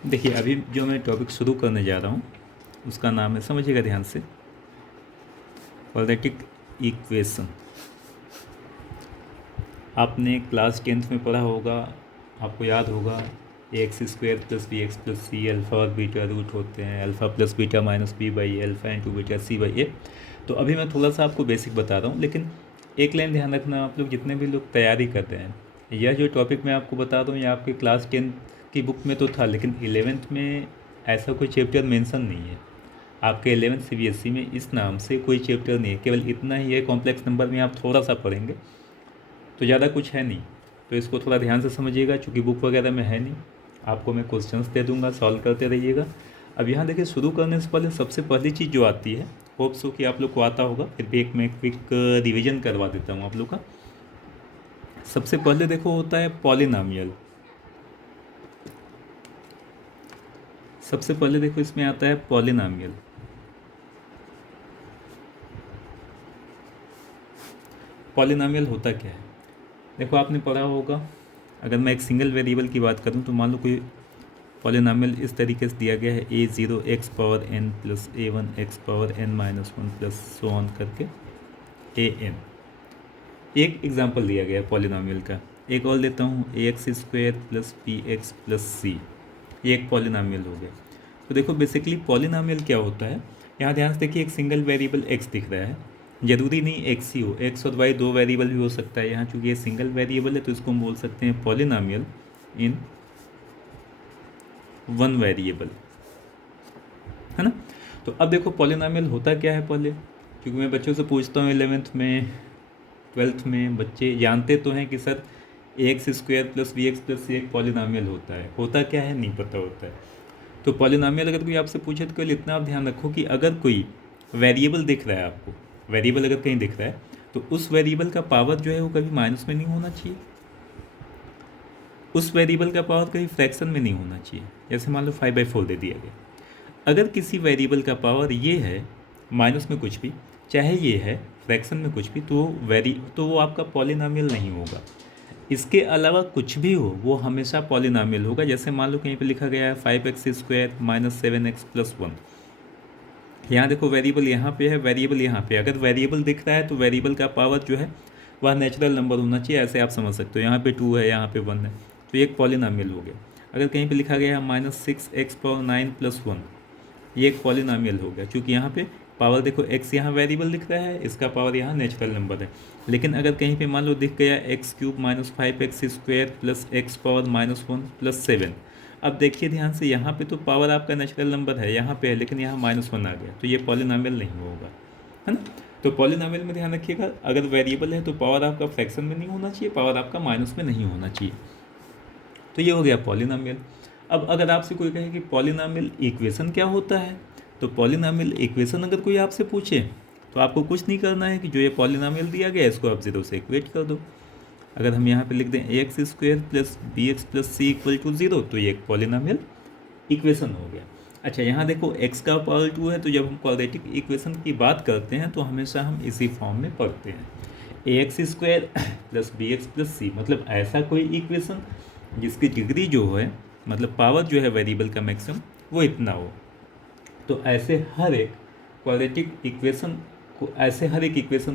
देखिए अभी जो मैं टॉपिक शुरू करने जा रहा हूँ उसका नाम है, समझिएगा ध्यान से, क्वाड्रेटिक इक्वेशन। आपने क्लास 10th में पढ़ा होगा, आपको याद होगा A X square plus B x plus C alpha और बीटा रूट होते हैं, alpha plus beta minus B by alpha into beta C by A. तो अभी मैं थोड़ा सा आपको बेसिक बता रहा हूँ, लेकिन एक लाइन ध्यान रखना, आप लोग जितने भी लोग तैयारी कर रहे हैं, यह जो टॉपिक मैं आपको बता रहा हूँ यह आपके क्लास 10th की बुक में तो था, लेकिन 11th में ऐसा कोई चैप्टर मेंशन नहीं है। आपके 11th CBSE में इस नाम से कोई चैप्टर नहीं है, केवल इतना ही है, कॉम्प्लेक्स नंबर में आप थोड़ा सा पढ़ेंगे, तो ज़्यादा कुछ है नहीं। तो इसको थोड़ा ध्यान से समझिएगा, चूँकि बुक वगैरह में है नहीं। आपको मैं क्वेश्चंस दे दूंगा, सॉल्व करते रहिएगा। अब यहाँ देखिए, शुरू करने से पहले सबसे पहली चीज़ जो आती है, होप सो कि आप लोग को आता होगा, फिर भी एक मैं क्विक रिवीजन करवा देता हूँ आप लोग का। सबसे पहले देखो होता है पॉलिनॉमियल। सबसे पहले देखो इसमें आता है पॉलिनॉमियल। पॉलिनॉमियल होता क्या है, देखो आपने पढ़ा होगा, अगर मैं एक सिंगल वेरिएबल की बात करूं तो मान लो कोई पॉलिनॉमियल इस तरीके से दिया गया है, a0 x power n plus a1 x power n minus one plus so on करके an। एक एग्जांपल दिया गया है पॉलिनॉमियल का। एक और लेता हूँ, ax square plus P X plus C, ये एक पॉलिनॉमियल हो गया। तो देखो बेसिकली पॉलिनॉमियल क्या होता है, यहाँ ध्यान से देखिए, एक सिंगल वेरिएबल x दिख रहा है, जरूरी नहीं x ही हो, x और y दो वेरिएबल भी हो सकता है। यहाँ चूँकि ये सिंगल वेरिएबल है तो इसको हम बोल सकते हैं पॉलिनॉमियल इन वन वेरिएबल, है ना। तो अब देखो पॉलिनॉमियल होता क्या है पहले, क्योंकि मैं बच्चों से पूछता हूँ 11th में 12th में, बच्चे जानते तो हैं कि sir A X square plus B x plus C एक पॉलिनॉमियल होता क्या है नहीं पता होता है। तो पॉलिनॉमियल अगर कोई आपसे पूछे तो केवल इतना आप ध्यान रखो कि अगर कोई वेरिएबल दिख रहा है आपको, वेरिएबल अगर कहीं दिख रहा है तो उस वेरिएबल का पावर जो है वो कभी माइनस में नहीं होना चाहिए, उस वेरिएबल का पावर कभी फ्रैक्शन में नहीं होना चाहिए। जैसे मान लो 5/4 दे दिया गया, अगर किसी वेरिएबल का पावर ये है माइनस में कुछ भी, चाहे ये है फ्रैक्शन में कुछ भी, तो वो आपका पॉलिनॉमियल नहीं होगा। इसके अलावा कुछ भी हो वो हमेशा पॉलिनॉमियल होगा। जैसे मान लो कहीं पे लिखा गया है 5x square minus 7x plus 1, यहाँ देखो वेरिएबल यहाँ पे है, वेरिएबल यहाँ पे, अगर वेरिएबल दिख रहा है तो वेरिएबल का पावर जो है वह नेचुरल नंबर होना चाहिए, ऐसे आप समझ सकते हो। यहाँ पे 2 है, यहाँ पे 1 है, तो ये एक पॉलिनॉमियल हो गया। अगर कहीं पे लिखा गया है -6x पावर 9 प्लस 1, ये एक पॉलिनॉमियल हो गया, क्योंकि यहाँ पे पावर देखो x यहाँ वेरिएबल दिख रहा है, इसका पावर यहाँ नेचुरल नंबर है। लेकिन अगर कहीं पे मान लो दिख गया x³ minus 5x square plus x power -1 plus 7, अब देखिए ध्यान से, यहाँ पे तो पावर आपका नेचुरल नंबर है यहाँ पे है, लेकिन यहाँ -1 आ गया, तो ये पॉलिनॉमियल नहीं होगा, है ना। तो पॉलिनॉमियल में ध्यान रखिएगा, अगर वेरिएबल है तो पावर आपका फ्रैक्शन में नहीं होना चाहिए, पावर आपका माइनस में नहीं होना चाहिए। तो ये हो गया पॉलिनॉमियल। अब अगर आपसे कोई कहे कि पॉलिनॉमियल इक्वेशन क्या होता है, तो पॉलिनॉमियल इक्वेशन अगर कोई आपसे पूछे तो आपको कुछ नहीं करना है कि जो ये पॉलिनॉमियल दिया गया है इसको आप 0 से इक्वेट कर दो। अगर हम यहाँ पे लिख दें A X square plus B x plus C equal to 0, तो ये एक पॉलिनॉमियल इक्वेशन हो गया। अच्छा, यहाँ देखो x का पावर 2 है, तो जब हम क्वाड्रेटिक इक्वेशन की बात करते हैं तो हमेशा हम इसी फॉर्म में पढ़ते हैं, A X square plus B x plus C, मतलब ऐसा कोई इक्वेशन जिसकी डिग्री जो है, मतलब पावर जो है वेरिएबल का मैक्सिमम, वो इतना हो। तो ऐसे हर एक क्वाड्रेटिक इक्वेशन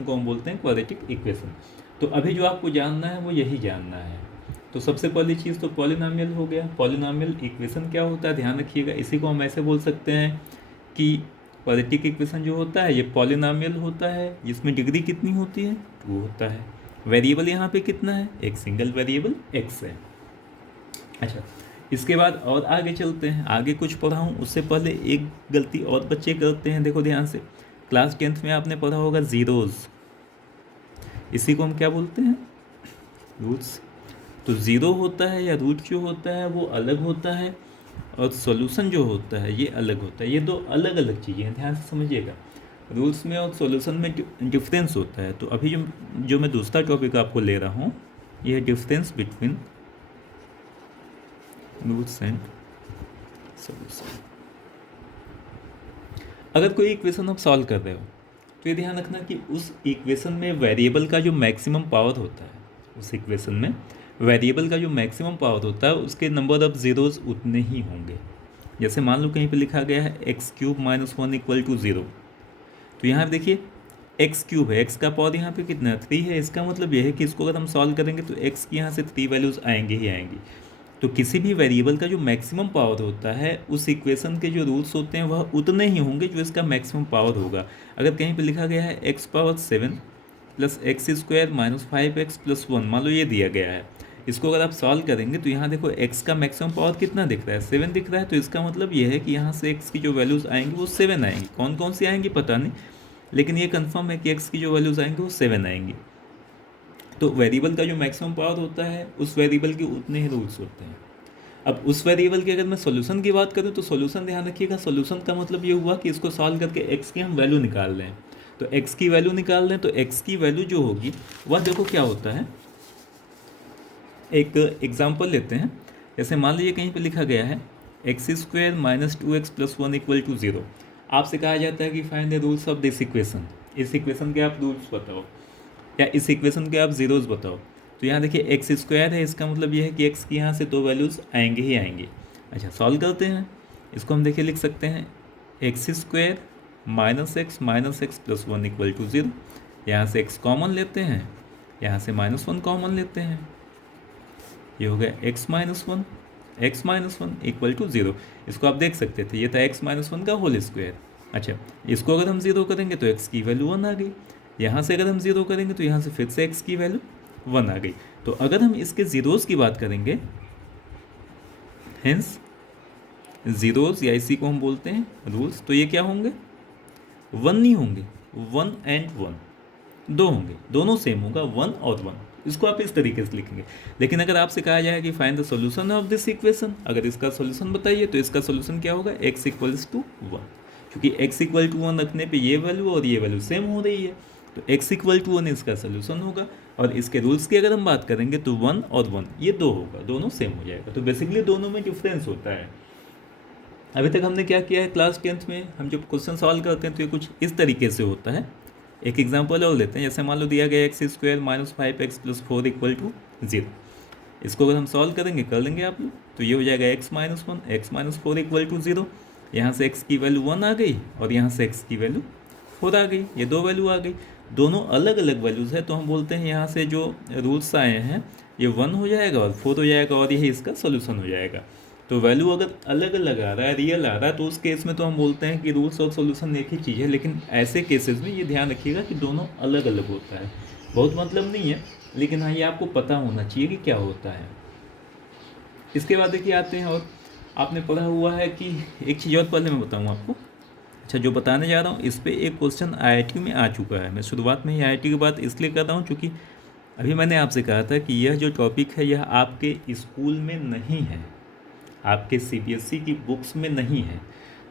को हम बोलते हैं क्वाड्रेटिक इक्वेशन। तो अभी जो आपको जानना है वो यही जानना है। तो सबसे पहली चीज़ तो पॉलिनॉमियल हो गया। पॉलिनॉमियल इक्वेशन क्या होता है ध्यान रखिएगा, इसी को हम ऐसे बोल सकते हैं कि क्वाड्रेटिक इक्वेशन जो होता है ये पॉलिनॉमियल होता है, जिसमें डिग्री कितनी होती है, 2 होता है। वेरिएबल यहाँ पे कितना है, एक सिंगल वेरिएबल x है। अच्छा, इसके बाद और आगे चलते हैं, आगे कुछ पढ़ा हूँ उससे पहले एक गलती और बच्चे करते हैं, देखो ध्यान से। क्लास 10th में आपने पढ़ा होगा जीरोज़, इसी को हम क्या बोलते हैं, रूट्स। तो ज़ीरो होता है या रूट जो होता है वो अलग होता है, और सॉल्यूशन जो होता है ये अलग होता है। ये दो अलग अलग चीज़ें हैं, ध्यान से समझिएगा। रूट्स में और सॉल्यूशन में डिफरेंस होता है। तो अभी जो मैं दूसरा टॉपिक आपको ले रहा हूँ, ये है difference between roots and solution. अगर कोई इक्वेशन आप सॉल्व कर रहे हो तो ये ध्यान रखना कि उस इक्वेशन में वेरिएबल का जो मैक्सिमम पावर होता है, उस इक्वेशन में वेरिएबल का जो मैक्सिमम पावर होता है उसके नंबर ऑफ ज़ीरोज़ उतने ही होंगे। जैसे मान लो कहीं पे लिखा गया है x³ - 1 = 0, तो यहाँ पे देखिए x³ है, x का पावर यहाँ पे कितना है 3 है। इसका मतलब यह है कि इसको अगर हम सॉल्व करेंगे तो x की यहाँ से 3 वैल्यूज़ आएंगी ही आएंगी। तो किसी भी वेरिएबल का जो मैक्सिमम पावर होता है उस इक्वेशन के जो रूल्स होते हैं वह उतने ही होंगे जो इसका मैक्सिमम पावर होगा। अगर कहीं पे लिखा गया है x⁻7 + x² - 5x + 1, मान लो ये दिया गया है, इसको अगर आप सॉल्व करेंगे तो यहाँ देखो x का मैक्सिमम पावर कितना दिख रहा है 7 दिख रहा है। तो इसका मतलब ये है कि यहाँ से x की जो वैल्यूज़ आएंगी वो 7 आएंगी। कौन कौन सी आएंगी पता नहीं, लेकिन ये कंफर्म है कि x की जो वैल्यूज़ आएंगी वो 7 आएंगी। तो वेरिएबल का जो मैक्सिमम पावर होता है उस वेरिएबल के उतने ही रूल्स होते हैं। अब उस वेरिएबल की अगर मैं सॉल्यूशन की बात करूँ तो सॉल्यूशन ध्यान रखिएगा, सॉल्यूशन का मतलब ये हुआ कि इसको सॉल्व करके x की हम वैल्यू निकाल लें। तो x की वैल्यू निकाल लें तो x की वैल्यू जो होगी वह देखो क्या होता है। एक एग्जाम्पल लेते हैं, जैसे मान लीजिए कहीं पे लिखा गया है x² - 2x + 1 = 0। आपसे कहा जाता है कि find the rules of this equation. इस इक्वेशन के आप रूल्स बताओ या इस इक्वेशन के आप जीरोस बताओ। तो यहाँ देखिए x² है, इसका मतलब ये है कि x की यहाँ से 2 वैल्यूज़ आएंगे ही आएंगे। अच्छा सॉल्व करते हैं, इसको हम देखिए लिख सकते हैं x² - x + 1 = 0। यहाँ से x कॉमन लेते हैं, यहाँ से -1 कॉमन लेते हैं, ये हो गया x - 1 = 0। इसको आप देख सकते थे, ये था x - 1 का होल स्क्वायर। अच्छा इसको अगर हम 0 करेंगे तो x की वैल्यू 1 आ गई, यहाँ से अगर हम 0 करेंगे तो यहाँ से फिर से x की वैल्यू 1 आ गई। तो अगर हम इसके ज़ीरोज़ की बात करेंगे, हेंस ज़ीरोज़ या इसी को हम बोलते हैं रूल्स, तो ये क्या होंगे 1 नहीं होंगे, 1 and 1 दो होंगे, दोनों सेम होगा 1 और 1। इसको आप इस तरीके से लिखेंगे। लेकिन अगर आपसे कहा जाए कि find the solution of this equation, अगर इसका सॉल्यूशन बताइए तो इसका सॉल्यूशन क्या होगा x = 1, क्योंकि x = 1 रखने पे ये वैल्यू और ये वैल्यू सेम हो रही है, तो x = 1 इसका सॉल्यूशन होगा। और इसके रूल्स की अगर हम बात करेंगे तो 1 और 1 ये 2 होगा, दोनों सेम हो जाएगा। तो बेसिकली दोनों में डिफरेंस होता है। अभी तक हमने क्या किया है, क्लास 10th में हम जब क्वेश्चन सॉल्व करते हैं तो ये कुछ इस तरीके से होता है। एक एग्जांपल और लेते हैं, जैसे मान लो दिया गया x² - 5x + 4 = 0। इसको अगर हम सॉल्व करेंगे कर लेंगे आप लोग, तो ये हो जाएगा x - 1 x - 4 = 0। यहाँ से x की वैल्यू 1 आ गई और यहाँ से x की वैल्यू 4 आ गई, ये 2 वैल्यू आ गई, दोनों अलग अलग वैल्यूज़ है। तो हम बोलते हैं यहाँ से जो रूल्स आए हैं ये 1 हो जाएगा और 4 हो जाएगा और यही इसका सोल्यूशन हो जाएगा। तो वैल्यू अगर अलग अलग आ रहा है, रियल आ रहा है, तो उस केस में तो हम बोलते हैं कि रूल्स और सॉल्यूशन एक ही चीज़ है। लेकिन ऐसे केसेस में ये ध्यान रखिएगा कि दोनों अलग अलग होता है। बहुत मतलब नहीं है, लेकिन हाँ ये आपको पता होना चाहिए कि क्या होता है। इसके बाद देखिए आते हैं, और आपने पढ़ा हुआ है कि एक चीज़ और पहले मैं बताऊँ आपको। अच्छा जो बताने जा रहा हूँ इस पर एक क्वेश्चन IIT में आ चुका है। मैं शुरुआत में ही IIT की बात इसलिए कर रहा हूँ क्योंकि अभी मैंने आपसे कहा था कि यह जो टॉपिक है यह आपके स्कूल में नहीं है, आपके CBSE की बुक्स में नहीं है।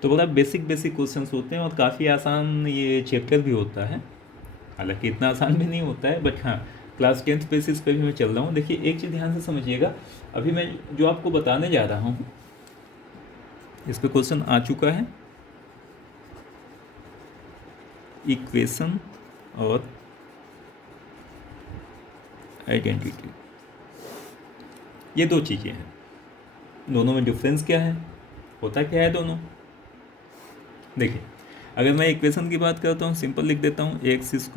तो बड़ा बेसिक क्वेश्चंस होते हैं और काफ़ी आसान ये चैप्टर भी होता है, हालांकि इतना आसान भी नहीं होता है, बट हाँ क्लास 10th बेसिस पे भी मैं चल रहा हूँ। देखिए एक चीज़ ध्यान से समझिएगा, अभी मैं जो आपको बताने जा रहा हूँ इस पर क्वेश्चन आ चुका है। इक्वेशन और आइडेंटिटी, ये दो चीज़ें हैं, दोनों में डिफरेंस क्या है, होता क्या है दोनों। देखिए अगर मैं इक्वेशन की बात करता हूँ सिंपल लिख देता हूँ x² +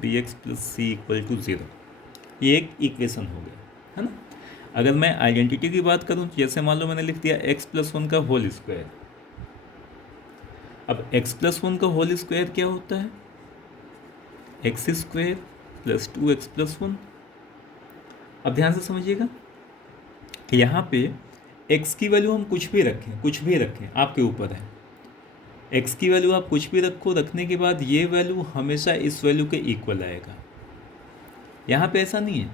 bx + c = 0, ये एक इक्वेशन हो गया है ना। अगर मैं आइडेंटिटी की बात करूँ तो जैसे मान लो मैंने लिख दिया x + 1 का होल स्क्वायर। अब x + 1 का होल स्क्वायर क्या होता है, x² + 2x + 1। अब ध्यान से समझिएगा, यहाँ पे x की वैल्यू हम कुछ भी रखें आपके ऊपर है। x की वैल्यू आप कुछ भी रखो, रखने के बाद ये वैल्यू हमेशा इस वैल्यू के इक्वल आएगा। यहाँ पे ऐसा नहीं है,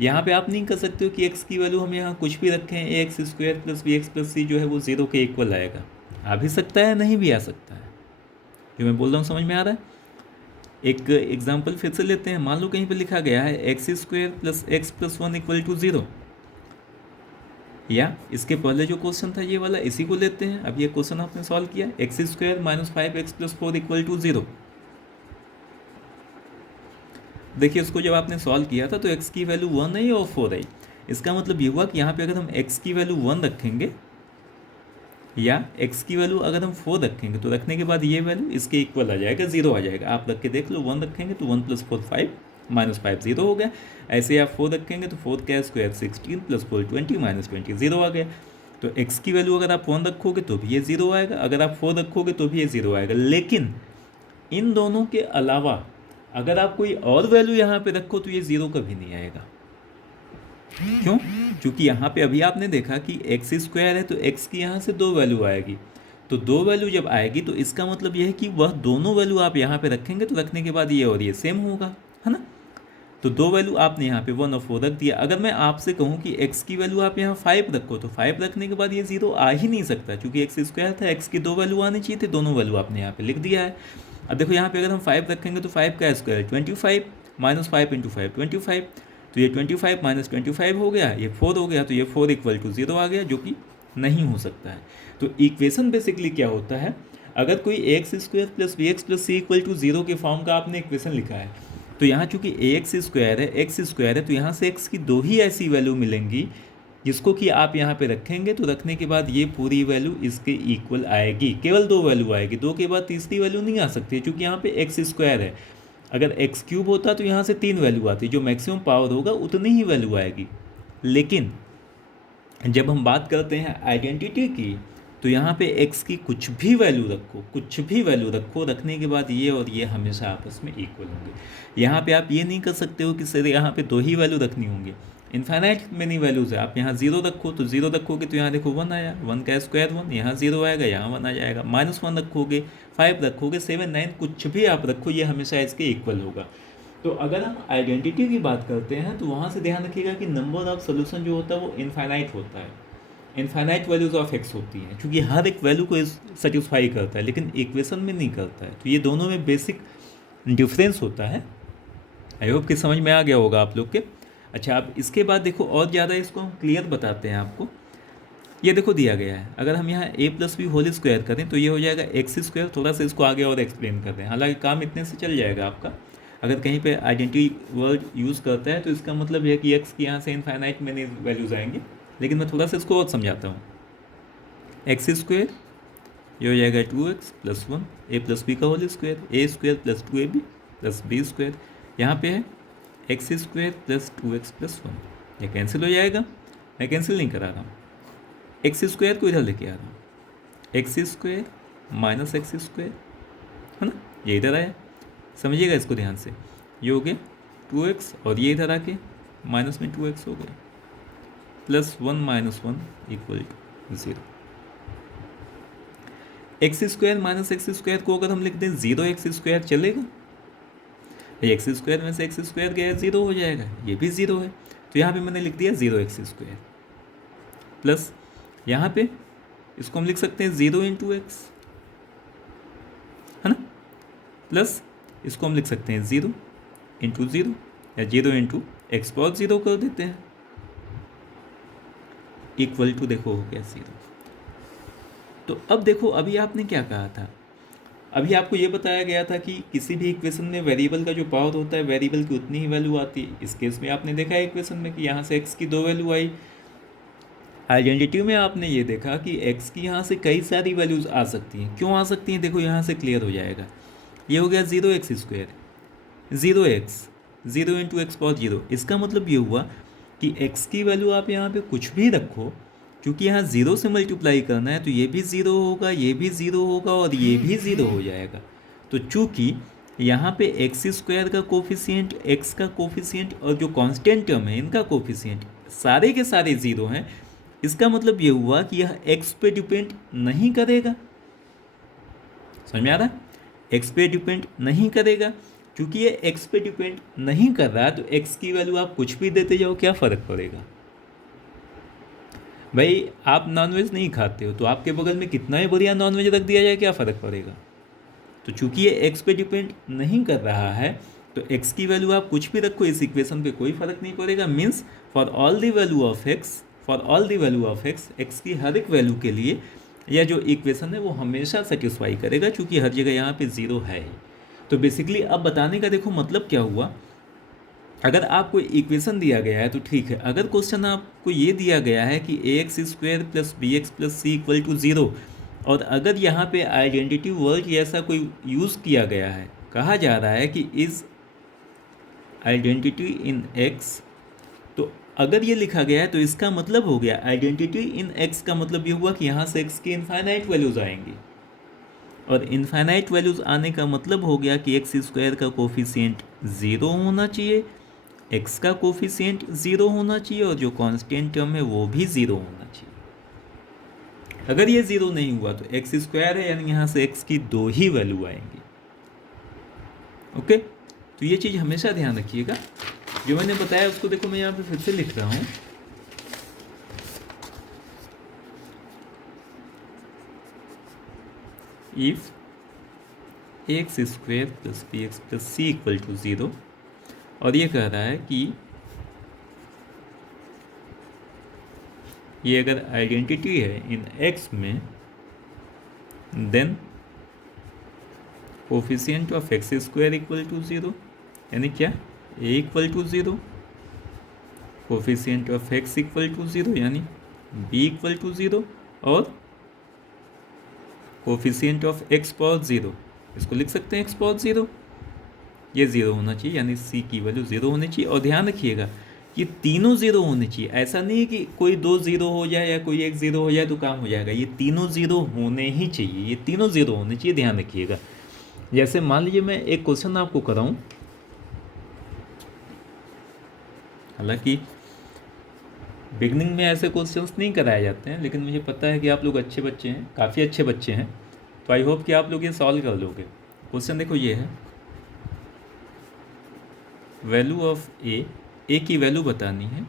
यहाँ पे आप नहीं कर सकते हो कि x की वैल्यू हम यहाँ कुछ भी रखें, ax² + bx + c जो है वो 0 के इक्वल आएगा। आ भी सकता है, नहीं भी आ सकता है। जो मैं बोल रहा हूँ समझ में आ रहा है। एक एग्जाम्पल फिर से लेते हैं, मान लो कहीं पे लिखा गया है x² + x + 1 = 0, या इसके पहले जो क्वेश्चन था ये वाला, इसी को लेते हैं। अब ये क्वेश्चन आपने सॉल्व किया, x² - 5x + 4 = 0। देखिए उसको जब आपने सॉल्व किया था तो x की वैल्यू 1 आई और 4 आई। इसका मतलब ये हुआ कि यहाँ पे अगर हम x की वैल्यू 1 रखेंगे या x की वैल्यू अगर हम 4 रखेंगे तो रखने के बाद ये वैल्यू इसके इक्वल आ जाएगा, 0 आ जाएगा। आप रख के देख लो, 1 रखेंगे तो 1 + 4 5 -5 0 हो गया। ऐसे आप 4 रखेंगे तो 4 का स्क्वायर 16 + 4 20 -20 0 आ गया। तो x की वैल्यू अगर आप 1 रखोगे तो भी ये 0 आएगा, अगर आप 4 रखोगे तो भी ये 0 आएगा। लेकिन इन दोनों के अलावा अगर आप कोई और वैल्यू यहाँ पे रखो तो ये 0 कभी नहीं आएगा। क्यों? क्योंकि यहाँ पे अभी आपने देखा कि एक्स स्क्वायर है तो एक्स की यहाँ से 2 वैल्यू आएगी। तो 2 वैल्यू जब आएगी तो इसका मतलब यह है कि वह दोनों वैल्यू आप यहाँ पे रखेंगे तो रखने के बाद ये और ये सेम होगा, है ना। तो 2 वैल्यू आपने यहाँ पे 1 और 4 रख दिया। अगर मैं आपसे कहूँ कि x की वैल्यू आप यहाँ 5 रखो तो 5 रखने के बाद ये 0 आ ही नहीं सकता, क्योंकि एक्स स्क्वायर था, x की 2 वैल्यू आनी चाहिए थे, दोनों वैल्यू आपने यहाँ पे लिख दिया है। अब देखो यहाँ पे अगर हम 5 रखेंगे तो 5 का स्क्वायर 25 -5 × 5 25, तो ये 25 - 25 हो गया, ये 4 हो गया, तो ये 4 = 0 आ गया, जो कि नहीं हो सकता है। तो इक्वेशन बेसिकली क्या होता है, अगर कोई x² + bx + c = 0 के फॉर्म का आपने इक्वेशन लिखा है, तो यहाँ चूंकि ax² है, x² है, तो यहाँ से x की 2 ही ऐसी वैल्यू मिलेंगी जिसको कि आप यहाँ पे रखेंगे तो रखने के बाद ये पूरी वैल्यू इसके इक्वल आएगी। केवल 2 वैल्यू आएगी, 2 के बाद तीसरी वैल्यू नहीं आ सकती, क्योंकि यहाँ पे x² है। अगर x³ होता तो यहाँ से 3 वैल्यू आती, जो मैक्सिमम पावर होगा उतनी ही वैल्यू आएगी। लेकिन जब हम बात करते हैं आइडेंटिटी की, तो यहाँ पे x की कुछ भी वैल्यू रखो, कुछ भी वैल्यू रखो, रखने के बाद ये और ये हमेशा आपस में इक्वल होंगे। यहाँ पे आप ये नहीं कर सकते हो कि सर यहाँ पे 2 ही वैल्यू रखनी होंगी, इन्फाइनाइट मेनी वैल्यूज़ है। आप यहाँ 0 रखो तो 0 रखोगे तो यहाँ देखो 1 आया, 1 का स्क्वायर 1, यहाँ 0 आएगा, यहाँ 1 आ जाएगा। -1 रखोगे, 5 रखोगे, 7 9 कुछ भी आप रखो, ये हमेशा इसके इक्वल होगा। तो अगर हम आइडेंटिटी की बात करते हैं तो वहाँ से ध्यान रखिएगा कि नंबर ऑफ सोल्यूशन जो होता है वो इनफाइनाइट होता है, इनफाइनाइट वैल्यूज ऑफ एक्स होती हैं, क्योंकि हर एक वैल्यू को सेटिस्फाई करता है, लेकिन इक्वेशन में नहीं करता है। तो ये दोनों में बेसिक डिफरेंस होता है। आई होप कि समझ में आ गया होगा आप लोग के। अच्छा, अब इसके बाद देखो और ज़्यादा इसको हम क्लियर बताते हैं आपको। ये देखो दिया गया है, अगर हम यहाँ a+b² करें तो ये हो जाएगा x²। थोड़ा सा इसको आगे और एक्सप्लेन कर दें, हालांकि काम इतने से चल जाएगा आपका। अगर कहीं पे आइडेंटिटी वर्ड यूज़ करता है तो इसका मतलब है कि x की यहाँ से इनफाइनाइट में वैल्यूज़ आएंगे, लेकिन मैं थोड़ा सा इसको और समझाता हूँ। x², ये हो जाएगा 2x + 1 a+b² a² + 2ab + b²। यहाँ पे है x² + 2x + 1, ये कैंसिल हो जाएगा। मैं कैंसिल नहीं करा रहा हूँ, x² को इधर लेके आ रहा हूँ, x² - x², है ना, ये इधर आया। समझिएगा इसको ध्यान से, ये हो गया 2x और ये इधर आके माइनस में 2x हो गया, +1 - 1 = 0। x² - x² को अगर हम लिख दें 0x² चलेगा? x² में से x² गया 0 हो जाएगा, ये भी 0 है, तो यहाँ पे मैंने लिख दिया 0x², प्लस यहाँ पे इसको हम लिख सकते हैं 0 × x, है ना, प्लस इसको हम लिख सकते हैं 0 × 0 या 0 × x⁴0 कर देते हैं, इक्वल टू देखो हो गया 0। तो अब देखो, अभी आपने क्या कहा था, अभी आपको ये बताया गया था कि किसी भी इक्वेशन में वेरिएबल का जो पावर होता है, वेरिएबल की उतनी ही वैल्यू आती है। इस केस में आपने देखा है इक्वेशन में कि यहाँ से x की 2 वैल्यू आई। आइडेंटिटी में आपने ये देखा कि x की यहाँ से कई सारी वैल्यूज आ सकती हैं। क्यों आ सकती हैं, देखो यहाँ से क्लियर हो जाएगा। ये हो गया 0x², 0x, 0 × x⁴0। इसका मतलब ये हुआ कि x की वैल्यू आप यहाँ पे कुछ भी रखो, क्योंकि यहाँ 0 से मल्टीप्लाई करना है, तो ये भी 0 होगा, ये भी 0 होगा और ये भी 0 हो जाएगा। तो चूँकि यहाँ पे x² का कोफिशिएंट, x का कोफिशिएंट और जो कांस्टेंट टर्म है इनका कोफिशिएंट सारे के सारे 0 हैं, इसका मतलब ये हुआ कि यह x पे डिपेंड नहीं करेगा। समझ में आ रहा है? x पे डिपेंड नहीं करेगा, क्योंकि ये x पे डिपेंड नहीं कर रहा, तो x की वैल्यू आप कुछ भी देते जाओ, क्या फ़र्क पड़ेगा। भाई आप नॉनवेज नहीं खाते हो तो आपके बगल में कितना ही बढ़िया नॉनवेज रख दिया जाए, क्या फ़र्क पड़ेगा। तो चूंकि ये x पे डिपेंड नहीं कर रहा है, तो x की वैल्यू आप कुछ भी रखो, इस इक्वेशन पे कोई फ़र्क नहीं पड़ेगा। Means for all the value of x, for all the value of x, x की हर एक वैल्यू के लिए यह जो इक्वेशन है वो हमेशा सेटिस्फाई करेगा, क्योंकि हर जगह यहाँ पे 0 है। तो बेसिकली अब बताने का देखो मतलब क्या हुआ अगर आपको इक्वेशन दिया गया है तो ठीक है। अगर क्वेश्चन आपको ये दिया गया है कि A X square plus B x plus C equal to zero, और अगर यहाँ पे आइडेंटिटी वर्ड जैसा कोई यूज़ किया गया है, कहा जा रहा है कि इज़ आइडेंटिटी इन एक्स, तो अगर ये लिखा गया है तो इसका मतलब हो गया आइडेंटिटी इन एक्स का मतलब ये हुआ कि यहाँ से एक्स की इनफाइनाइट वैल्यूज़ आएंगी, और इनफाइनाइट वैल्यूज़ आने का मतलब हो गया कि एक्स स्क्वायर का कोफिशिएंट ज़ीरो होना चाहिए, एक्स का कोफिशिएंट ज़ीरो होना चाहिए, और जो कांस्टेंट टर्म है वो भी ज़ीरो होना चाहिए। अगर ये ज़ीरो नहीं हुआ तो एक्स स्क्वायर है, यानी यहाँ से एक्स की दो ही वैल्यू आएंगी। ओके, तो ये चीज़ हमेशा ध्यान रखिएगा। जो मैंने बताया उसको देखो, मैं यहाँ पे फिर से लिख रहा हूँ। If x square plus B x plus C equal to zero, और ये कह रहा है कि ये अगर आइडेंटिटी है इन एक्स में, then coefficient of X square equal to zero, यानी क्या, A equal to zero, coefficient of X equal to zero यानी बी इक्वल टू ज़ीरो, और coefficient of X power zero, इसको लिख सकते हैं एक्स पावर ज़ीरो, ये ज़ीरो होना चाहिए, यानी सी की वैल्यू ज़ीरो होनी चाहिए। और ध्यान रखिएगा ये तीनों ज़ीरो होने चाहिए, ऐसा नहीं है कि कोई दो ज़ीरो हो जाए या कोई एक ज़ीरो हो जाए तो काम हो जाएगा, ये तीनों ज़ीरो होने ही चाहिए, ये तीनों ज़ीरो होने चाहिए, ध्यान रखिएगा। जैसे मान लीजिए मैं एक क्वेश्चन आपको कराऊं, हालांकि बिगनिंग में ऐसे क्वेश्चंस नहीं कराए जाते हैं, लेकिन मुझे पता है कि आप लोग अच्छे बच्चे हैं, काफ़ी अच्छे बच्चे हैं, तो आई होप कि आप लोग ये सॉल्व कर लोगे। क्वेश्चन देखो ये है, वैल्यू ऑफ ए की वैल्यू बतानी है,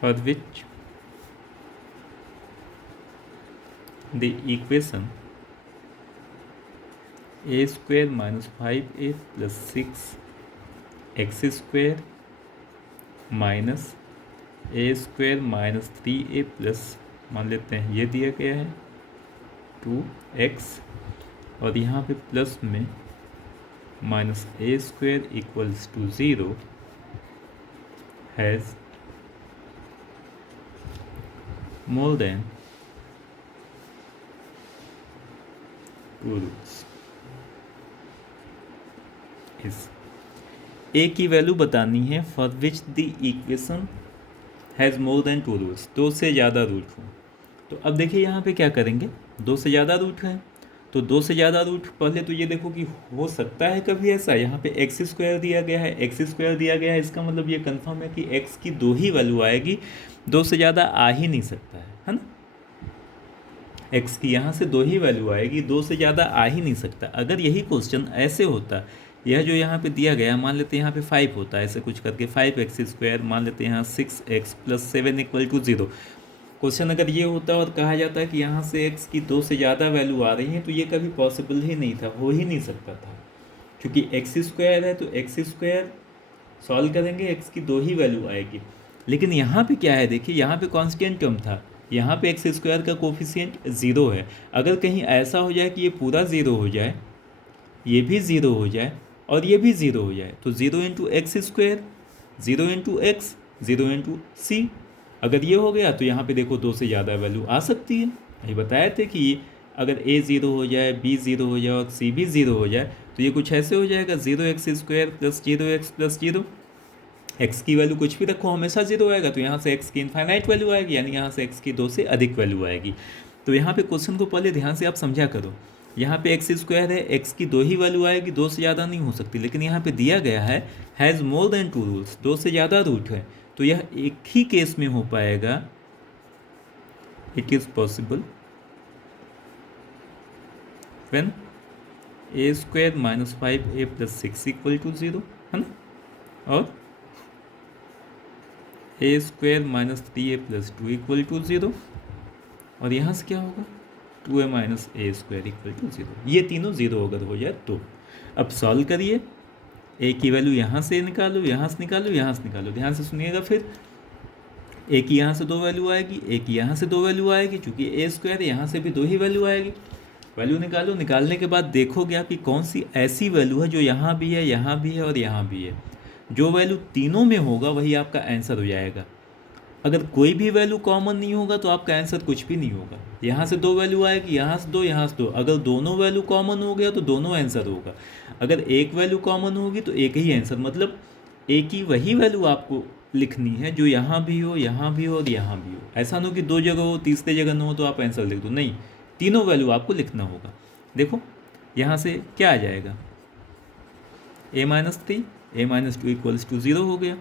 for which the equation A square minus 5a plus 6x square minus A square minus 3a plus, मान लेते हैं ये दिया गया है 2x, और यहाँ पे प्लस में minus A square equals to zero has more than two roots. इस ए की वैल्यू बतानी है for which the equation has more than two roots, दो से ज़्यादा रूट हो। तो अब देखिए यहाँ पे क्या करेंगे, दो से ज़्यादा रूट हैं, तो दो से ज़्यादा रूट, पहले तो ये देखो कि हो सकता है कभी ऐसा, यहाँ पे एक्स स्क्वायर दिया गया है, एक्स स्क्वायर दिया गया है, इसका मतलब ये कंफर्म है कि एक्स की दो ही वैल्यू आएगी, दो से ज़्यादा आ ही नहीं सकता है ना। एक्स की यहाँ से दो ही वैल्यू आएगी, दो से ज़्यादा आ ही नहीं सकता। अगर यही क्वेश्चन ऐसे होता, यह जो यहाँ पे दिया गया, मान लेते हैं यहाँ पे 5 होता है, ऐसे कुछ करके 5x स्क्वायर, मान लेते हैं यहाँ 6x plus 7 equal to zero. Question अगर ये होता और कहा जाता है कि यहाँ से x की दो से ज़्यादा वैल्यू आ रही है, तो ये कभी पॉसिबल ही नहीं था, हो ही नहीं सकता था, क्योंकि एक्स स्क्वायर है तो एक्स स्क्वायर सॉल्व करेंगे, x की दो ही वैल्यू आएगी। लेकिन यहाँ पे क्या है, देखिए यहाँ पे कांस्टेंट टर्म था, यहाँ पे एक्स स्क्वायर का कोफिशिएंट ज़ीरो है। अगर कहीं ऐसा हो जाए कि ये पूरा ज़ीरो हो जाए, ये भी ज़ीरो हो जाए और ये भी ज़ीरो हो जाए, तो zero into X square, zero into X, zero into C, अगर ये हो गया तो यहाँ पे देखो दो से ज़्यादा वैल्यू आ सकती है। ये बताए थे कि अगर ए ज़ीरो हो जाए, बी ज़ीरो हो जाए और सी भी ज़ीरो हो जाए, तो ये कुछ ऐसे हो जाएगा, zero x square plus zero x plus zero, x की वैल्यू कुछ भी रखो हमेशा ज़ीरो आएगा, तो यहाँ से एक्स की इनफाइनाइट वैल्यू आएगी, यानी यहाँ से एक्स की दो से अधिक वैल्यू आएगी। तो यहाँ पे क्वेश्चन को पहले ध्यान से आप समझा करो, यहाँ पे एक्स स्क्वायर है, एक्स की दो ही वैल्यू आएगी, दो से ज़्यादा नहीं हो सकती, लेकिन यहाँ पे दिया गया है has more than two roots, दो से ज़्यादा रूट है, तो यह एक ही केस में हो पाएगा, it is possible when A square minus 5a plus 6 equal to zero, है ना, और A square minus 3a plus 2 equal to zero, और यहाँ से क्या होगा 2a minus A square equal to zero, ये तीनों ज़ीरो अगर हो जाए तो। अब सॉल्व करिए, ए की वैल्यू यहाँ से निकालो, यहाँ से निकालो, यहाँ से निकालो, ध्यान से सुनिएगा। फिर ए की यहाँ से दो वैल्यू आएगी, ए की यहाँ से दो वैल्यू आएगी, चूँकि ए स्क्वायर यहाँ से भी दो ही वैल्यू आएगी, वैल्यू निकालो, निकालने के बाद देखोगे आप कि कौन सी ऐसी वैल्यू है जो यहाँ भी है, यहाँ भी है और यहाँ भी है। जो वैल्यू तीनों में होगा वही आपका आंसर हो जाएगा। अगर कोई भी वैल्यू कॉमन नहीं होगा तो आपका आंसर कुछ भी नहीं होगा। यहाँ से दो वैल्यू आएगी, यहाँ से दो, यहाँ से दो। अगर दोनों वैल्यू कॉमन हो गया तो दोनों आंसर होगा। अगर एक वैल्यू कॉमन होगी तो एक ही आंसर, मतलब एक ही वही वैल्यू आपको लिखनी है जो यहाँ भी हो, यहाँ भी हो और यहाँ भी हो। ऐसा ना हो कि दो जगह हो, तीसरे जगह ना हो तो आप आंसर लिख दो, नहीं, तीनों वैल्यू आपको लिखना होगा। देखो यहाँ से क्या आ जाएगा, a-3, a-2 इक्वल्स टू 0 हो गया।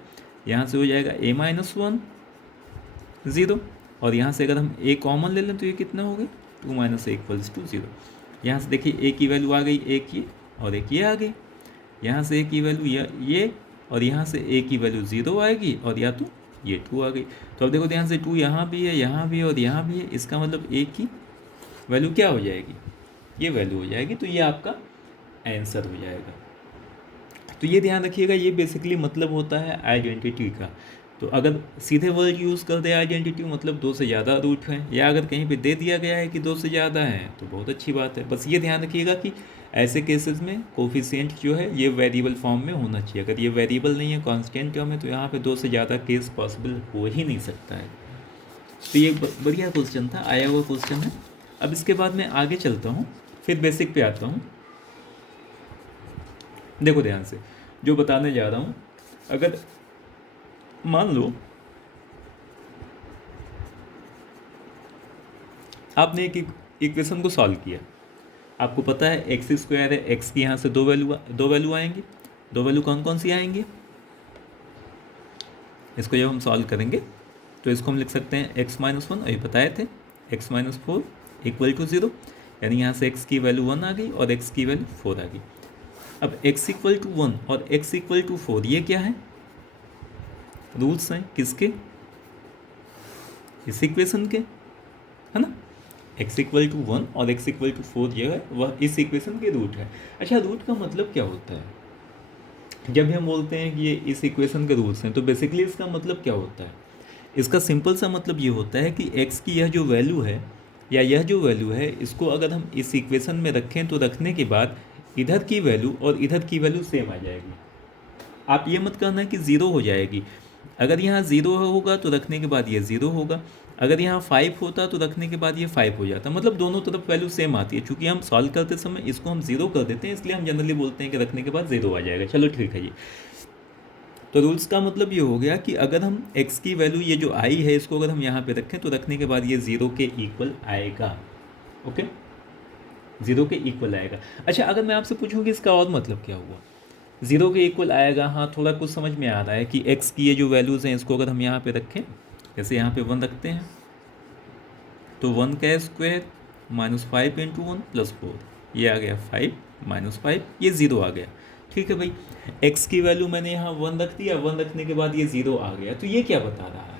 यहाँ से हो जाएगा a-1 0, और यहाँ से अगर हम a कॉमन ले लें तो ये कितना हो गया, 2 - a इक्वल्स टू 0। यहाँ से देखिए a की वैल्यू आ गई, एक ये और एक ये आ गई। यहाँ से a की वैल्यू ये और यहाँ से a की वैल्यू 0 आएगी और या तो ये 2 आ गई। तो अब देखो ध्यान से 2 यहाँ भी है, यहाँ भी है और यहाँ भी है। इसका मतलब a की वैल्यू क्या हो जाएगी, ये वैल्यू हो जाएगी। तो ये आपका आंसर हो जाएगा। तो ये ध्यान रखिएगा, ये बेसिकली मतलब होता है आइडेंटिटी का। तो अगर सीधे वर्ड यूज़ कर दे आइडेंटिटी, मतलब दो से ज़्यादा रूट हैं, या अगर कहीं पे दे दिया गया है कि दो से ज़्यादा हैं तो बहुत अच्छी बात है। बस ये ध्यान रखिएगा कि ऐसे केसेस में कोफिशिएंट जो है ये वेरिएबल फॉर्म में होना चाहिए। अगर ये वेरिएबल नहीं है, कांस्टेंट टर्म है, तो यहाँ पे दो से ज़्यादा केस पॉसिबल हो ही नहीं सकता है। तो ये बढ़िया क्वेश्चन था, आया हुआ क्वेश्चन है। अब इसके बाद मैं आगे चलता हूँ, फिर बेसिक पे आता हूँ। देखो ध्यान से जो बताने जा रहा हूँ, अगर मान लो आपने एक इक्वेशन को सॉल्व किया, आपको पता है एक्स स्क्वायर है, एक्स की यहाँ से दो वैल्यू आएंगी। दो वैल्यू कौन कौन सी आएंगी, इसको जब हम सॉल्व करेंगे तो इसको हम लिख सकते हैं x-1, अभी बताए थे, x-4 इक्वल टू 0, यानी यहाँ से x की वैल्यू 1 आ गई और x की वैल्यू 4 आ गई। अब x इक्वल टू 1 और x इक्वल टू 4 ये क्या है, रूट्स हैं किसके, इस इक्वेशन के, है ना। x इक्वल टू 1 और x इक्वल टू 4 जो है वह इस इक्वेशन के रूट है। अच्छा, रूट का मतलब क्या होता है, जब भी हम बोलते हैं कि ये इस इक्वेशन के रूट्स हैं तो बेसिकली इसका मतलब क्या होता है। इसका सिंपल सा मतलब ये होता है कि x की यह जो वैल्यू है या यह जो वैल्यू है, इसको अगर हम इस इक्वेशन में रखें तो रखने के बाद इधर की वैल्यू और इधर की वैल्यू सेम आ जाएगी। आप ये मत कहना कि 0 हो जाएगी। अगर यहाँ 0 होगा तो रखने के बाद ये 0 होगा, अगर यहाँ 5 होता तो रखने के बाद ये 5 हो जाता, मतलब दोनों तरफ वैल्यू सेम आती है। चूँकि हम सॉल्व करते समय इसको हम 0 कर देते हैं, इसलिए हम जनरली बोलते हैं कि रखने के बाद 0 आ जाएगा। चलो ठीक है जी। तो रूल्स का मतलब ये हो गया कि अगर हम x की वैल्यू ये जो आई है इसको अगर हम यहाँ पे रखें तो रखने के बाद ये 0 के इक्वल आएगा। ओके, 0 के इक्वल आएगा। अच्छा, अगर मैं आपसे पूछूँ कि इसका और मतलब क्या हुआ, 0 के इक्वल आएगा, हाँ थोड़ा कुछ समझ में आ रहा है कि x की ये जो वैल्यूज़ हैं इसको अगर हम यहाँ पे रखें, जैसे यहाँ पे 1 रखते हैं तो 1 का स्क्वायर -5 × 1 + 4, ये आ गया 5 -5, ये 0 आ गया। ठीक है भाई, x की वैल्यू मैंने यहाँ 1 रख दिया, 1 रखने के बाद ये 0 आ गया। तो ये क्या बता रहा है,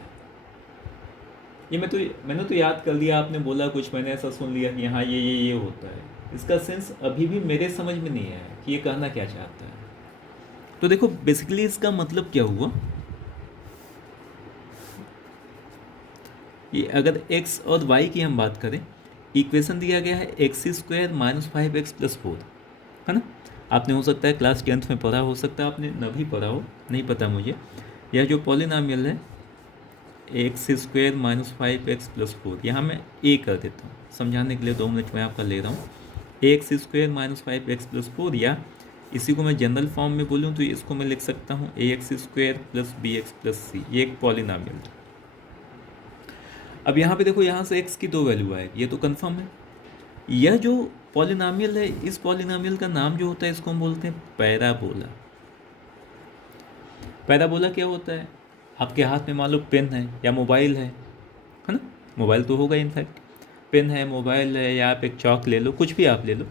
ये मैंने तो याद कर लिया, आपने बोला कुछ, मैंने ऐसा सुन लिया कि यहाँ ये होता है। इसका सेंस अभी भी मेरे समझ में नहीं आया कि ये कहना क्या चाहता है। तो देखो बेसिकली इसका मतलब क्या हुआ, ये अगर x और y की हम बात करें, इक्वेशन दिया गया है x² - 5x + 4, है ना। आपने हो सकता है क्लास 10th में पढ़ा, हो सकता है आपने न भी पढ़ा हो, नहीं पता मुझे। यह जो पॉलिनॉमियल है x² - 5x + 4, यहाँ मैं a कर देता हूँ समझाने के लिए, 2 मिनट में आपका ले रहा हूँ। ax² - 5x + 4, या इसी को मैं जनरल फॉर्म में बोलूँ तो इसको मैं लिख सकता हूँ ax² + bx + c, ये एक पॉलिनॉमियल है। अब यहाँ पे देखो, यहाँ से x की दो वैल्यू आएगी, ये तो कंफर्म है। यह जो पॉलिनॉमियल है, इस पॉलिनॉमियल का नाम जो होता है इसको हम बोलते हैं पैराबोला। पैराबोला क्या होता है, आपके हाथ में मान लो पेन है या मोबाइल है ना, मोबाइल तो होगा इनफैक्ट, पेन है, मोबाइल है, या आप एक चौक ले लो, कुछ भी आप ले लो,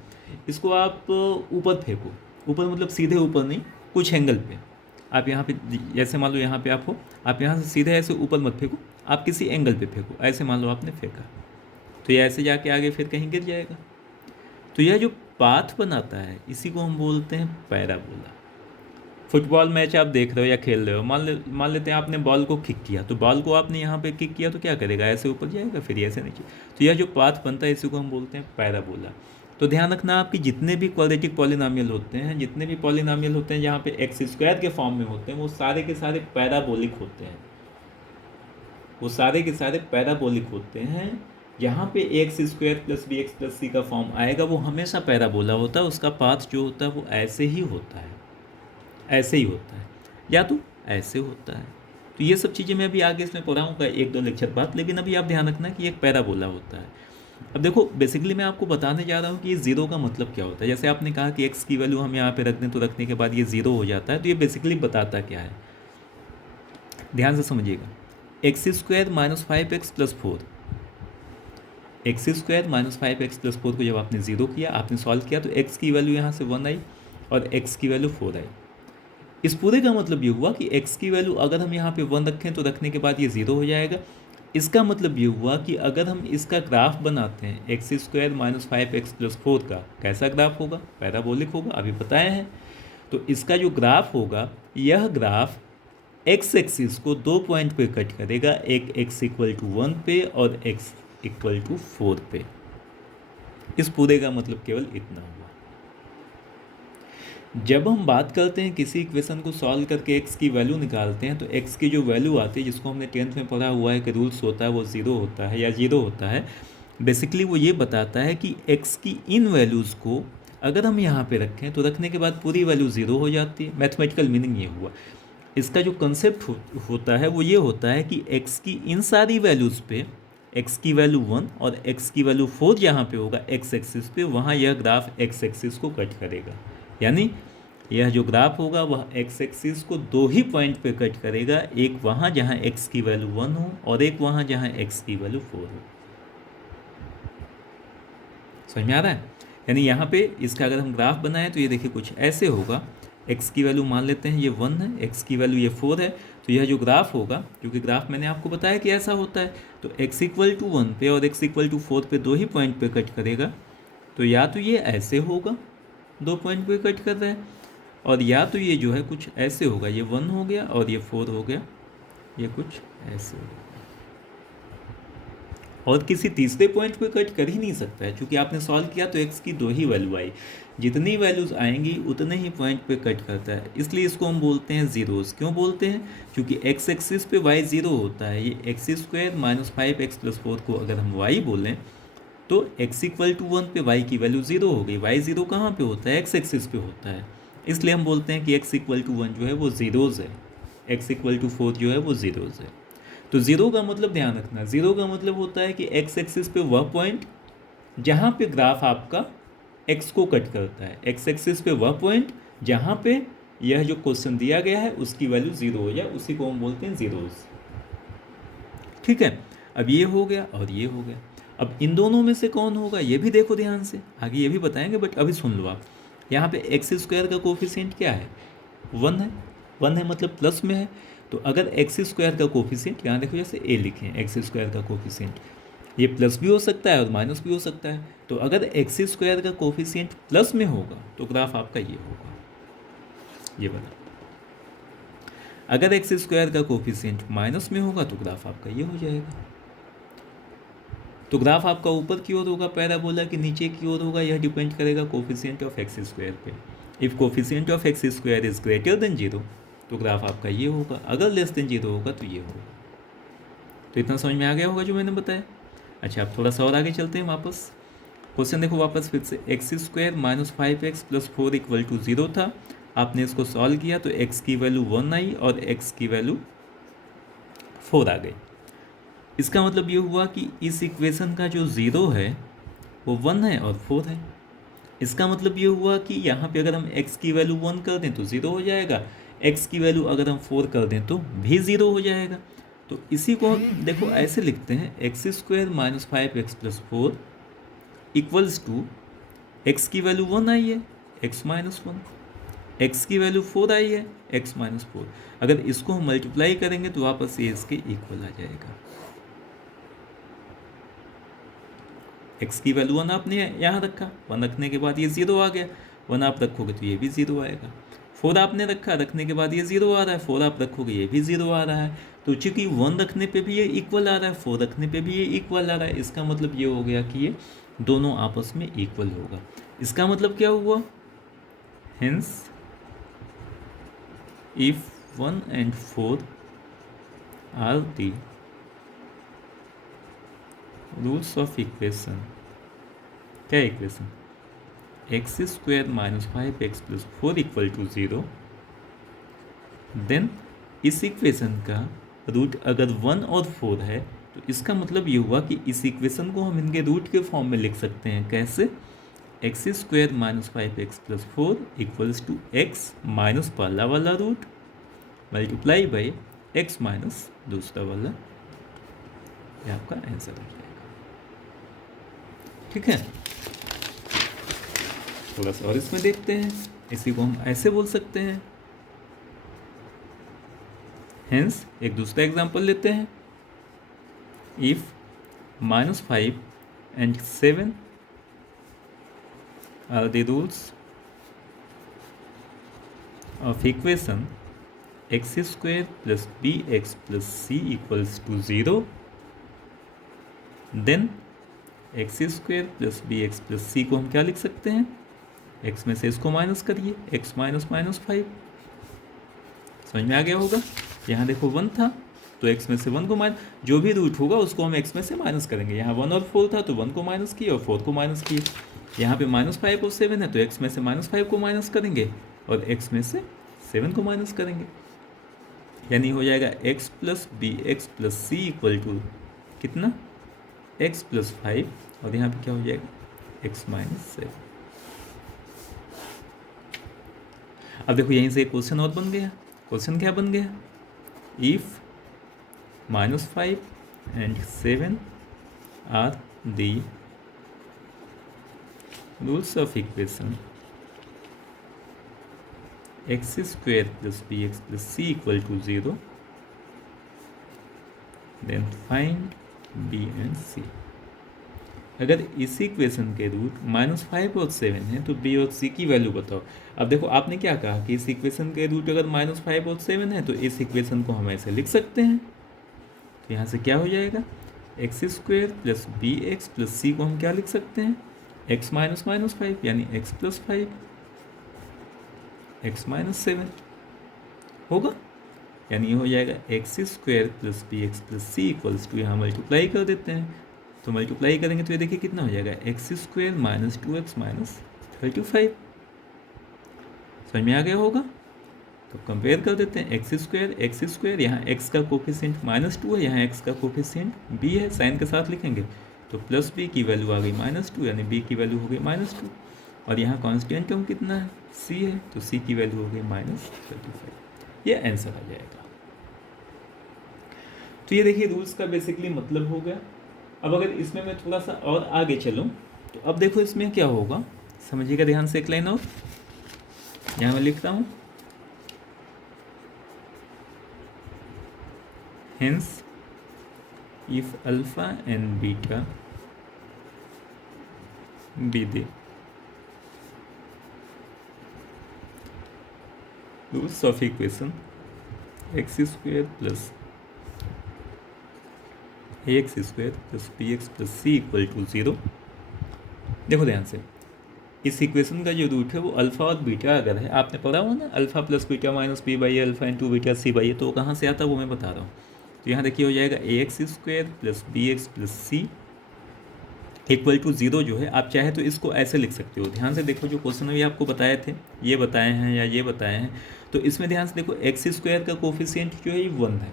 इसको आप ऊपर फेंको, ऊपर मतलब सीधे ऊपर नहीं, कुछ एंगल पे। आप यहाँ पे जैसे मान लो यहाँ पे आप हो, आप यहाँ से सीधे ऐसे ऊपर मत फेंको, आप किसी एंगल पे फेंको। ऐसे मान लो आपने फेंका तो ये ऐसे जाके आगे फिर कहीं गिर जाएगा। तो यह जो पाथ बनाता है इसी को हम बोलते हैं पैराबोला। फुटबॉल मैच आप देख रहे हो या खेल रहे हो, मान लेते हैं आपने बॉल को किक किया, तो बॉल को आपने यहाँ पे किक किया तो क्या करेगा, ऐसे ऊपर जाएगा, फिर ऐसे नीचे। तो यह जो पाथ बनता है इसी को हम बोलते हैं पैराबोला। तो ध्यान रखना आपकी जितने भी क्वाड्रेटिक पॉलिनॉमियल होते हैं, जितने भी पॉलिनॉमियल होते हैं जहाँ पे एक्स स्क्वायर के फॉर्म में होते हैं, वो सारे के सारे पैराबोलिक होते हैं। वो सारे के सारे पैराबोलिक होते हैं। जहाँ पे X square plus B x plus C का फॉर्म आएगा वो हमेशा पैराबोला होता है, उसका पाथ जो होता है वो ऐसे ही होता है, ऐसे ही होता है, या तो ऐसे होता है। तो ये सब चीज़ें मैं अभी आगे इसमें पढ़ाऊँगा एक दो लेक्चर बाद, लेकिन अभी आप ध्यान रखना कि एक पैराबोला होता है। अब देखो बेसिकली मैं आपको बताने जा रहा हूँ कि ये ज़ीरो का मतलब क्या होता है। जैसे आपने कहा कि एक्स की वैल्यू हम यहाँ पे रख दें तो रखने के बाद ये ज़ीरो हो जाता है, तो ये बेसिकली बताता क्या है, ध्यान से समझिएगा। X square minus 5x plus 4, x square minus 5x plus 4 को जब आपने ज़ीरो किया, आपने सॉल्व किया, तो एक्स की वैल्यू यहाँ से 1 आई और एक्स की वैल्यू 4 आई। इस पूरे का मतलब ये हुआ कि x की वैल्यू अगर हम यहाँ पे 1 रखें तो रखने के बाद ये ज़ीरो हो जाएगा। इसका मतलब ये हुआ कि अगर हम इसका ग्राफ बनाते हैं x square minus 5x plus 4 का, कैसा ग्राफ होगा, पैराबोलिक होगा, अभी बताए हैं। तो इसका जो ग्राफ होगा, यह ग्राफ एक्स एक्सिस को 2 पॉइंट पे कट करेगा, एक x इक्वल टू 1 पे और x इक्वल टू 4 पे। इस पूरे का मतलब केवल इतना हुआ। जब हम बात करते हैं किसी इक्वेशन को सॉल्व करके x की वैल्यू निकालते हैं, तो x की जो वैल्यू आती है, जिसको हमने 10th में पढ़ा हुआ है कि रूल्स होता है वो ज़ीरो होता है या ज़ीरो होता है, बेसिकली वो ये बताता है कि x की इन वैल्यूज़ को अगर हम यहाँ पे रखें तो रखने के बाद पूरी वैल्यू ज़ीरो हो जाती है। मैथमेटिकल मीनिंग ये हुआ। इसका जो कंसेप्ट होता है वो ये होता है कि x की इन सारी वैल्यूज़ पे x की वैल्यू 1 और x की वैल्यू 4 जहाँ पे होगा x एक्सिस पे, वहाँ यह ग्राफ x एक्सिस को कट करेगा। यानी यह जो ग्राफ होगा वह x एक्सिस को 2 ही पॉइंट पे कट करेगा, एक वहाँ जहाँ x की वैल्यू 1 हो और एक वहाँ जहाँ x की वैल्यू 4 हो। समझ में आ रहा है? यानी यहाँ पे इसका अगर हम ग्राफ बनाएं तो ये देखिए कुछ ऐसे होगा। x की वैल्यू मान लेते हैं ये 1 है, x की वैल्यू ये 4 है, तो यह जो ग्राफ होगा, क्योंकि ग्राफ मैंने आपको बताया कि ऐसा होता है, तो x इक्वल टू 1 पे और x इक्वल टू 4 पे 2 ही पॉइंट पे कट करेगा। तो या तो ये ऐसे होगा, 2 पॉइंट पे कट कर रहा है, और या तो ये जो है कुछ ऐसे होगा, ये 1 हो गया और ये 4 हो गया, ये कुछ ऐसे होगा, और किसी तीसरे पॉइंट पे कट कर ही नहीं सकता है, क्योंकि आपने सॉल्व किया तो x की 2 ही वैल्यू आई, जितनी वैल्यूज़ आएंगी उतने ही पॉइंट पे कट करता है, इसलिए इसको हम बोलते हैं ज़ीरोज़। क्यों बोलते हैं? क्योंकि x एक्सिस पे y ज़ीरो होता है। ये x square minus 5x plus 4 को अगर हम y बोलें तो x इक्वल टू 1 पे y की वैल्यू ज़ीरो हो गई। y ज़ीरो कहाँ पे होता है? x एक्सिस पे होता है, इसलिए हम बोलते हैं कि x इक्वल टू 1 जो है वो ज़ीरोज़ है, x इक्वल टू 4 जो है वो ज़ीरोज़ है। तो ज़ीरो का मतलब ध्यान रखना, ज़ीरो का मतलब होता है कि x एक्सिस पे वह पॉइंट जहाँ पे ग्राफ आपका x को कट करता है, x एक्सिस पे वह पॉइंट जहाँ पे यह जो क्वेश्चन दिया गया है उसकी वैल्यू ज़ीरो हो जाए, उसी को हम बोलते हैं ज़ीरोज़। ठीक है, अब ये हो गया और ये हो गया। अब इन दोनों में से कौन होगा ये भी देखो ध्यान से, आगे ये भी बताएंगे, बट अभी सुन लो आप। यहाँ पे एक्स स्क्वायर का कोफिशिएंट क्या है? 1 है। 1 है मतलब प्लस में है, तो अगर एक्स स्क्वायर का कोफिशिएंट, यहाँ देखो जैसे ए लिखे एक्स स्क्वायर का कोफिशिएंट, ये प्लस भी हो सकता है और माइनस भी हो सकता है। तो अगर एक्स स्क्वायर का कोफिशिएंट प्लस में होगा तो ग्राफ आपका ये होगा, ये बना। अगर एक्स स्क्वायर का कोफिशिएंट माइनस में होगा तो ग्राफ आपका ये हो जाएगा। तो ग्राफ आपका ऊपर की ओर होगा पैराबोला कि नीचे की ओर होगा, यह डिपेंड करेगा कोफिशिएंट ऑफ एक्स स्क्वायर पे। If coefficient of X square is greater than zero तो ग्राफ आपका ये होगा, अगर लेस देन जीरो होगा तो ये होगा। तो इतना समझ में आ गया होगा जो मैंने बताया। अच्छा, अब थोड़ा सा और आगे चलते हैं वापस। क्वेश्चन देखो वापस फिर से, x square minus 5x plus 4 equal to 0 था। आपने इसको सॉल्व किया तो x की वैल्यू 1 आई और x की वैल्यू 4 आ गई। इसका मतलब ये हुआ कि इस इक्वेशन का जो ज़ीरो है वो 1 है और 4 है। इसका मतलब ये हुआ कि यहाँ पे अगर हम x की वैल्यू 1 कर दें तो 0 हो जाएगा, x की वैल्यू अगर हम 4 कर दें तो भी 0 हो जाएगा। तो इसी को देखो ऐसे लिखते हैं, x square minus 5x plus 4 equals to x की वैल्यू 1 आई है, x माइनस 1, एक्स की वैल्यू 4 आई है, x माइनस 4। अगर इसको हम मल्टीप्लाई करेंगे तो वापस ये इसके इक्वल आ जाएगा। x की वैल्यू 1 आपने यहाँ रखा, 1 रखने के बाद ये 0 आ गया, 1 आप रखोगे तो ये भी 0 आएगा। 4 आपने रखा, रखने के बाद ये 0 आ रहा है, 4 आप रखोगे ये भी 0 आ रहा है। तो चूंकि 1 रखने पे भी ये इक्वल आ रहा है, 4 रखने पे भी ये इक्वल आ रहा है, इसका मतलब ये हो गया कि ये दोनों आपस में इक्वल होगा। इसका मतलब क्या हुआ? Hence if 1 and 4 are the roots of equation, क्या equation? X square minus 5x plus 4 equal to 0, then इस इक्वेशन का रूट अगर 1 और 4 है तो इसका मतलब ये हुआ कि इस इक्वेशन को हम इनके रूट के फॉर्म में लिख सकते हैं। कैसे? X square minus 5x plus 4 equals to x minus पहला वाला root multiply by x minus दूसरा वाला। ये आपका आंसर हो जाएगा। ठीक है, थोड़ा सा और इसमें देखते हैं। इसी को हम ऐसे बोल सकते हैं। हेंस एक दूसरा एग्जांपल लेते हैं। If -5 and 7 are the rules of equation x square plus bx plus c equals to 0, then x square plus bx plus c को हम क्या लिख सकते हैं? x में से इसको माइनस करिए, x माइनस माइनस 5। समझ में आ गया होगा। यहाँ देखो 1 था तो x में से 1 को माइनस, जो भी रूट होगा उसको हम x में से माइनस करेंगे। यहाँ 1 और 4 था तो 1 को माइनस किए और 4 को माइनस किए। यहाँ पे -5 और 7 है तो x में से -5 को माइनस करेंगे और x में से 7 को माइनस करेंगे। यानी हो जाएगा x plus B x plus C equal to कितना? x प्लस 5 और यहाँ पे क्या हो जाएगा? x minus 7। अब देखो यहीं से एक क्वेश्चन और बन गया। क्वेश्चन क्या बन गया? If -5 and 7 are the rules of equation x square plus bx plus c equal to 0, then find b and c। अगर इस इक्वेशन के रूट -5 और 7 है तो b और c की वैल्यू बताओ। अब देखो आपने क्या कहा कि इस इक्वेशन के रूट अगर -5 और 7 है तो इस इक्वेशन को हम ऐसे लिख सकते हैं। तो यहाँ से क्या हो जाएगा? X square plus B x plus C को हम क्या लिख सकते हैं? एक्स माइनस माइनस 5 यानी एक्स प्लस 5 एक्स माइनस 7 होगा। यानी ये हो जाएगा x square plus B x plus c equals to, यहाँ मल्टीप्लाई कर देते हैं तो मल्टीप्लाई करेंगे तो ये देखिए कितना हो जाएगा? X square minus 2x minus 35। समझ में आ गया होगा। तो कंपेयर कर देते हैं एक्स स्क्वायर, यहाँ एक्स का कोफिशिएंट -2 है, यहाँ एक्स का कोफिशिएंट b है, साइन के साथ लिखेंगे तो प्लस b की वैल्यू आ गई -2 यानी b की वैल्यू हो गई -2 और यहाँ कांस्टेंट टर्म कितना है? c है तो c की वैल्यू हो गई -35। ये आंसर आ जाएगा। तो ये देखिए रूल्स का बेसिकली मतलब हो गया। अब अगर इसमें मैं थोड़ा सा और आगे चलूँ तो अब देखो इसमें क्या होगा, समझिएगा ध्यान से। एक लाइन और यहाँ मैं लिखता हूँ। Hence, if alpha and beta be the roots of equation x square plus ax square plus bx plus c equal to 0। देखो ध्यान से, इस इक्वेशन का जो रूट है वो अल्फा और बीटा अगर है, आपने पढ़ा हुआ ना, alpha plus beta minus B by alpha into beta C by, तो कहाँ से आता है वो मैं बता रहा हूँ। तो यहाँ देखिए हो जाएगा A X square plus B x plus C equal to 0 जो है, आप चाहे तो इसको ऐसे लिख सकते हो। ध्यान से देखो, जो क्वेश्चन अभी आपको बताए थे, ये बताए हैं या ये बताए हैं, तो इसमें ध्यान से देखो एक्स स्क्वायर का कोफिशिएंट जो है ये 1 है।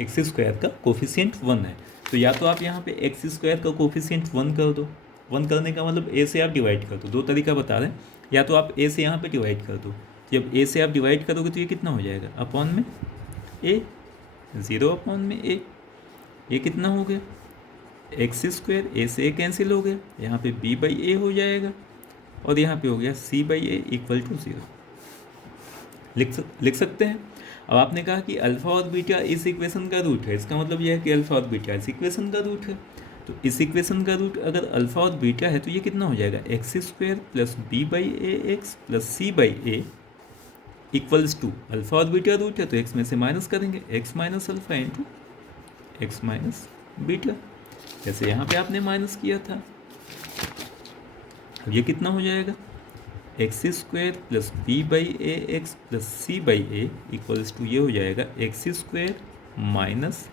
एक्स स्क्वायर का कोफिशिएंट 1 है, तो या तो आप यहाँ पे एक्स स्क्वायर का कोफिशिएंट 1 कर दो। 1 करने का मतलब ए से आप डिवाइड कर दो। दो तरीका बता रहे हैं, या तो आप ए से यहाँ पे डिवाइड कर दो। जब ए से आप डिवाइड करोगे तो ये कितना हो जाएगा? अपॉन में ए, 0 अपॉन में ए, ये कितना हो गया? एक्स स्क्वायर, ए से ए कैंसिल हो गया, यहाँ पे बी बाई ए हो जाएगा और यहाँ पे हो गया सी बाई ए इक्वल टू 0। लिख सकते हैं। अब आपने कहा कि अल्फा और बीटा इस इक्वेशन का रूट है, इसका मतलब यह है कि अल्फा और बीटा इस इक्वेशन का रूट है। तो इस इक्वेशन का रूट अगर अल्फा और बीटा है तो ये कितना हो जाएगा? X square plus b by a x plus c by a equals to, alpha और बीटा रूट है तो एक्स में से माइनस करेंगे, x minus alpha into x minus beta. जैसे यहाँ पे आपने माइनस किया था। अब ये कितना हो जाएगा, x square plus b by a x plus c by a equals to ये हो जाएगा x square minus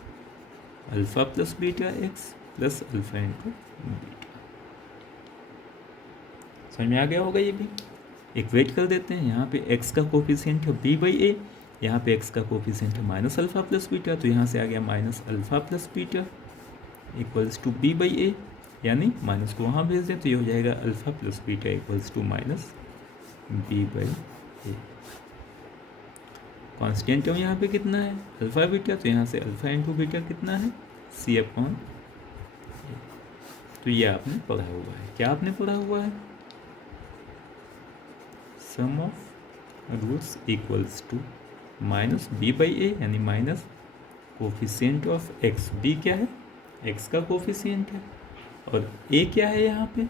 alpha plus beta x plus alpha into beta. समझ में आ गया होगा ये भी। इक्वेट कर देते हैं, यहाँ पे x का कोफिशिएंट है बी बाई ए, यहाँ पे x का कोफिशिएंट है माइनस अल्फ़ा प्लस बीटा, तो यहाँ से आ गया minus alpha plus beta equals to B by A, यानी माइनस को वहाँ भेज दें तो ये हो जाएगा alpha plus beta equals to minus B by a. Constant term यहाँ पे कितना है, अल्फ़ा बीटा, तो यहाँ से अल्फ़ा इंटू बीटा कितना है, सी अपॉन ए। तो ये आपने पढ़ा हुआ है। क्या आपने पढ़ा हुआ है, sum of roots equals to minus B by A, यानी minus coefficient of X. B क्या है, एक्स का कोफिशिएंट है, और ए क्या है यहाँ पे,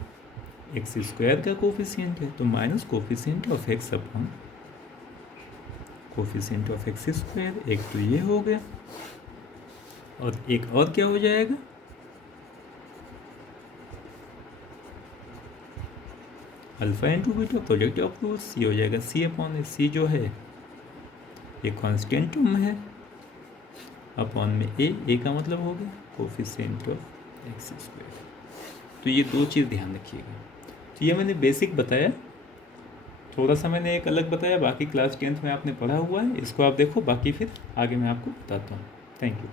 एक्स स्क्वायर का कोफिशिएंट है, तो minus coefficient of x upon coefficient of X square. एक तो ये हो गया, और एक और क्या हो जाएगा, alpha into beta product of roots, ये हो जाएगा सी अपॉन ए। सी जो है ये कांस्टेंट टर्म है, अपॉन में ए का मतलब हो गया कोफिशिएंट ऑफ एक्स स्क्वायर। तो ये दो चीज़ ध्यान रखिएगा। तो ये मैंने बेसिक बताया, थोड़ा सा मैंने एक अलग बताया, बाकी क्लास 10th में आपने पढ़ा हुआ है, इसको आप देखो, बाकी फिर आगे मैं आपको बताता हूँ। Thank you.